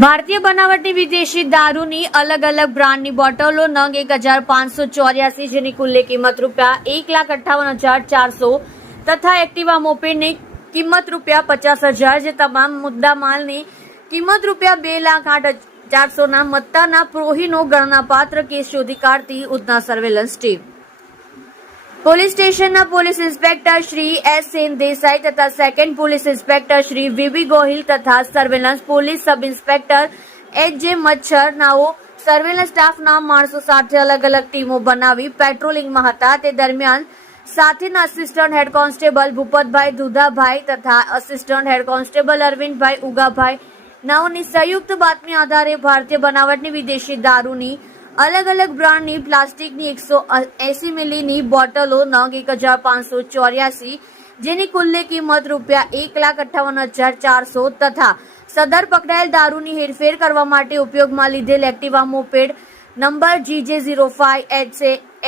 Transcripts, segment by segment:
ભારતીય બનાવટની વિદેશી દારૂની અલગ અલગ બ્રાન્ડની બોટલો નંગ એક હજાર પાંચસો ચોર્યાસી જેની કુલ્લે કિંમત રૂપિયા એક લાખ અઠ્ઠાવન હજાર ચારસો તથા એક્ટિવા મોપેડની કિંમત રૂપિયા પચાસ હજાર જે તમામ મુદ્દા માલની કિંમત રૂપિયા બે લાખ આઠ ચારસોના મત્તાના પ્રોહીનો ગણનાપાત્ર કેસ શોધી કાઢતી ઉધના સર્વેલન્સ ટીમ પોલીસ સ્ટેશનના police inspector Shri S Sen Desai તથા second police inspector Shri VB Gohil તથા surveillance police sub inspector H J મચ્છરનાઓ surveillance સ્ટાફના માણસો સાથે અલગ અલગ ટીમો બનાવી પેટ્રોલિંગમાં હતા તે દરમિયાન સાથેના assistant head constable Bhupatbhai Dudhabhai તથા assistant head constable Arvindbhai Ugabhai નાઓની સંયુક્ત બાતમી આધારે ભારતીય બનાવટની વિદેશી દારૂની અલગ અલગ બ્રાન્ડની પ્લાસ્ટિકની એકસો એસી મિલીની બોટલો નંગ એક હજાર પાંચસો ચોર્યાસી જેની કુલ્લે કિંમત રૂપિયા એક લાખ અઠ્ઠાવન હજાર ચારસો તથા સદર પકડાયેલ દારૂની હેરફેર કરવા માટે ઉપયોગમાં લીધેલ Activa moped number GJ zero five H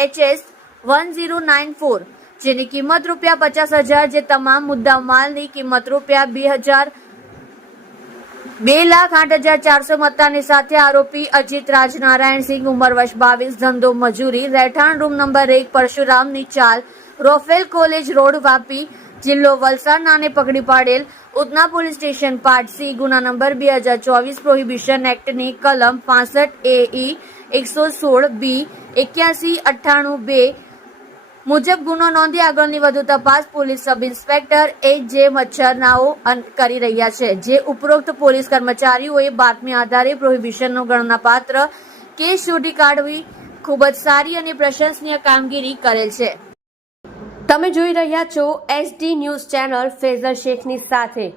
HS one zero nine four જેની કિંમત રૂપિયા પચાસ હજાર જે તમામ મુદ્દામાલની કિંમત રૂપિયા બે હજાર બે લાખ આઠ હજાર ચારસો મતદાનની સાથે આરોપી અજીત રાજનારાયણ સિંહ ઉંમર વર્ષ બાવીસ ધંધો મજૂરી રહેઠાણ રૂમ નંબર એક પરશુરામની ચાલ રોફેલ કોલેજ રોડ વાપી જિલ્લો વલસાડ નાને પકડી પાડેલ Udhna police station part C ગુના નંબર બે હજાર ચોવીસ પ્રોહિબિશન એક્ટની કલમ પાસઠ એ ઈ e, એકસો સોળ બી એક્યાસી અઠ્ઠાણું બે મુજબ ગુનો નોંધી આગળની વધુ તપાસ પોલીસ સબ ઇન્સ્પેક્ટર એ જે મચ્છરનાઓ કરી રહ્યા છે જે ઉપરોક્ત પોલીસ કર્મચારીઓએ બાતમી આધારે પ્રોહિબિશનનો ગણનાપાત્ર કેસ શોધી કાઢવી ખૂબ જ સારી અને પ્રશંસનીય કામગીરી કરેલ છે તમે જોઈ રહ્યા છો એસડી ન્યૂઝ ચેનલ ફેઝર શેખની સાથે